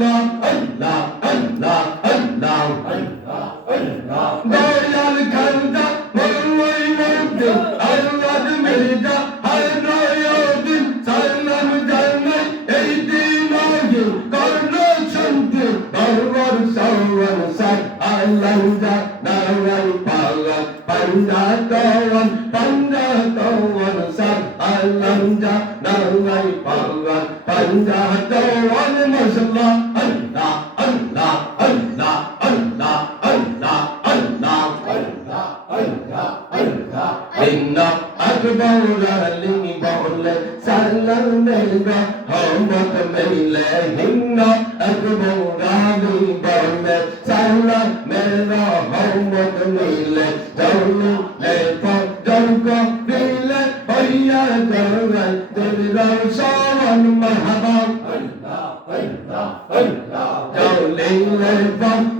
মাশাআল্লাহ আল্লাহ আল্লাহ আল্লাহ দয়াল খান্দা মরওয়াই মধ্যে আল্লাহ মির্জা হর নয়দিন সালাম জানাই এই দিন আগে কর্ণ শুনতে বারবার সওয়াল সার আল্লাহ যা নাওয়াই পাওয়া পান্ডা তওয়ান সার আল্লাহ যা নাওয়াই পাওয়া পান্ডা তওয়ান মাশাআল্লাহ আল্লাহ আল্লাহ আল্লাহ আল্লাহ আল্লাহ আল্লাহ আল্লাহ আল্লাহ ইন্না আকবার আলী বলে সালাম মেরা হমত মিলে ইন্না আকবার আলী বলে সালাম মেরা হমত মিলে জৌলে জৌক দিলে হইয়া জৌলাই দিল সমান মারহাবা আল্লাহ আল্লাহ আল্লাহ জৌলে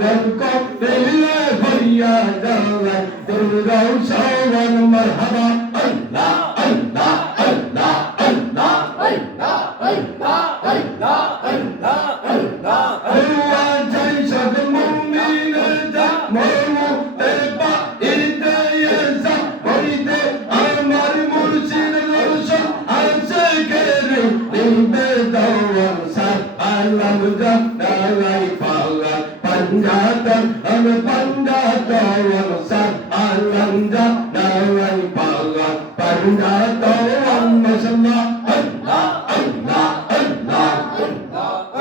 জৌক দিলে হইয়া জৌলাই দিল সমান মারহাবা আল্লাহ আল্লাহ আল্লাহ আল্লাহ আল্লাহ আল্লাহ আল্লাহ আল্লাহ আল্লাহ আল্লাহ জয় সদ মুমিনের যা মরমুতে বা ইতে ইসা হইতে আমার মুর্শিদ রশদ আছে গেরে নিবে দাওয়ান সার আলম জানাই পাওয়া পাঞ্জাতন আর পাঞ্জাতন সার আলম জানাই পাওয়া পাঞ্জাতন মাশাআল্লাহ আল্লাহ আল্লাহ আল্লাহ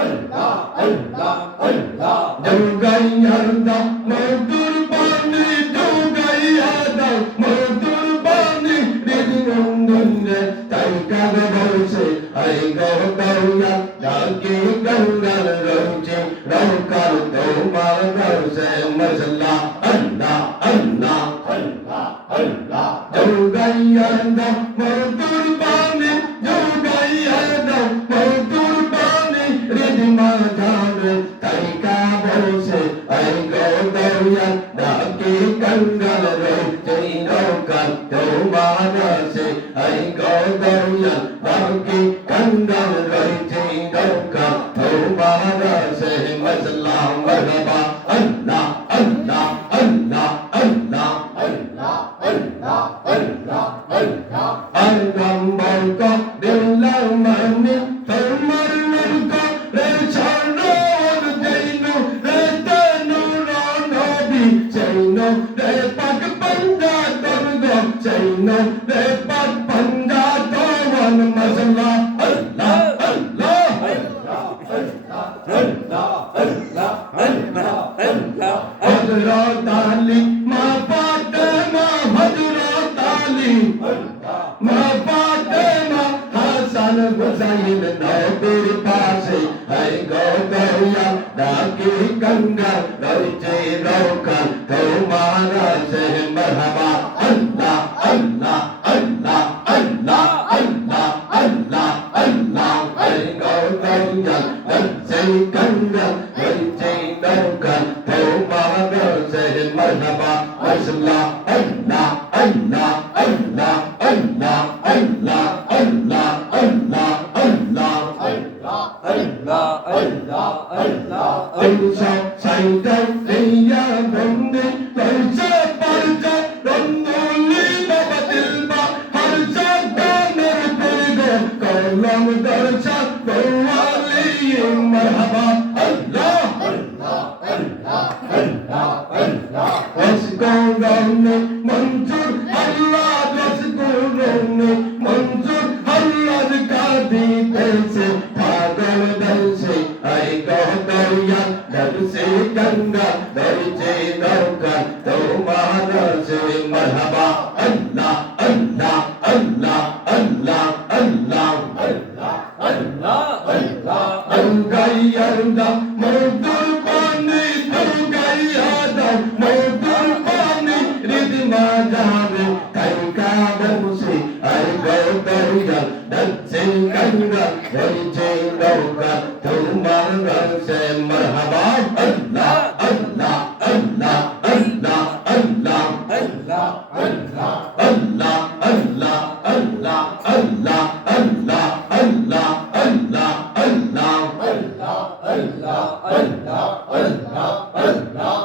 আল্লাহ আল্লাহ আল্লাহ জৌগাইয়ার দা মধুর পানি জৌগাইয়া দাও মধুর পানি দিদিনন্দনে তাই কাবে বলছে আই গৌয়া ডাকে গঙ্গার রয়েছে রৌকার তোমার বলছে মাশাআল্লাহ আল্লাহ আল্লাহ আল্লাহ আল্লাহ জৌগাইয়ার দা মধুর পানি জৌগাইয়া দাও মধুর পানি রিদিমা ধারে তাই কা বলছে আই গৌয়া ডাকে গঙ্গার রয়েছে রৌকার তোমার আছে আই গৌয়া ডাকে গঙ্গার রয়েছে রৌকার তোমার আছে মাশাআল্লাহ মারহাবা আল্লাহ আল্লাহ আল্লাহ আল্লাহ আল্লাহ আল্লাহ আল্লাহ আল্লাহ আল্লাহ বলক দিল্লাহ মানে তোমার মুলক রে ছাড়র দেইনো রে তানু নবী চাইনো রে পাক পাঞ্জা দরগ চাইনো রে পাক পাঞ্জা দওয়ান মাশাআল্লাহ আল্লাহ আল্লাহ আল্লাহ আল্লাহ আল্লাহ আল্লাহ হযরত আলী মা ফাতেমা হযরত আলী মা ফাতেমা হাসান হুসাইন নবীর পাশে হাই গৌয়া ডাকে গঙ্গা রয়েছে রৌকা তোমার আছে মারহাবা আল্লাহ আল্লাহ আল্লাহ আল্লাহ আল্লাহ আল্লাহ আল্লাহ হাই গৌয়া রয়েছে গঙ্গা রয়েছে রৌকা তোমার আছে মারহাবা মাশাআল্লাহ আল্লাহ আল্লাহ আল্লাহ আল্লাহ আল্লাহ আল্লাহ আল্লাহ আল্লাহ আল্লাহ আল্লাহ আল্লাহ আল্লাহ আল্লাহ সাইদাই রিয়া বন্দে পরজা পরজা রঙ্গলি বাবা দিলবা হর জাগানের পরগো কলম দরজা দওয়ালি মারহাবা আল্লাহ আল্লাহ আল্লাহ আল্লাহ আল্লাহ রসগোলনে মঞ্জুর আল্লাহ রসগোলনে মঞ্জুর আল্লাহর কাদি দেশে পাগল দেশে আই গৌয়া দরসে গঙ্গা দরজে নৌকা তোমার সে মারহাবা আল্লাহ আল্লাহ আল্লাহ আল্লাহ আল্লাহ আল্লাহ আল্লাহ আল্লাহ গঙ্গাইয়ার দা মধুর পানি গঙ্গাইয়া দা মধুর পানি রিদিমা ধারে তাই কা বলছে আই গৌয়া দরজে গঙ্গা দরজে নৌকা তোমার সে মারহাবা আল্লাহ আল্লাহ আল্লাহ আল্লাহ আল্লাহ আল্লাহ আল্লাহ আল্লাহ আল্লাহ আল্লাহ আল্লাহ আল্লাহ আল্লাহ আল্লাহ আল্লাহ আল্লাহ Allah Allah Allah Allah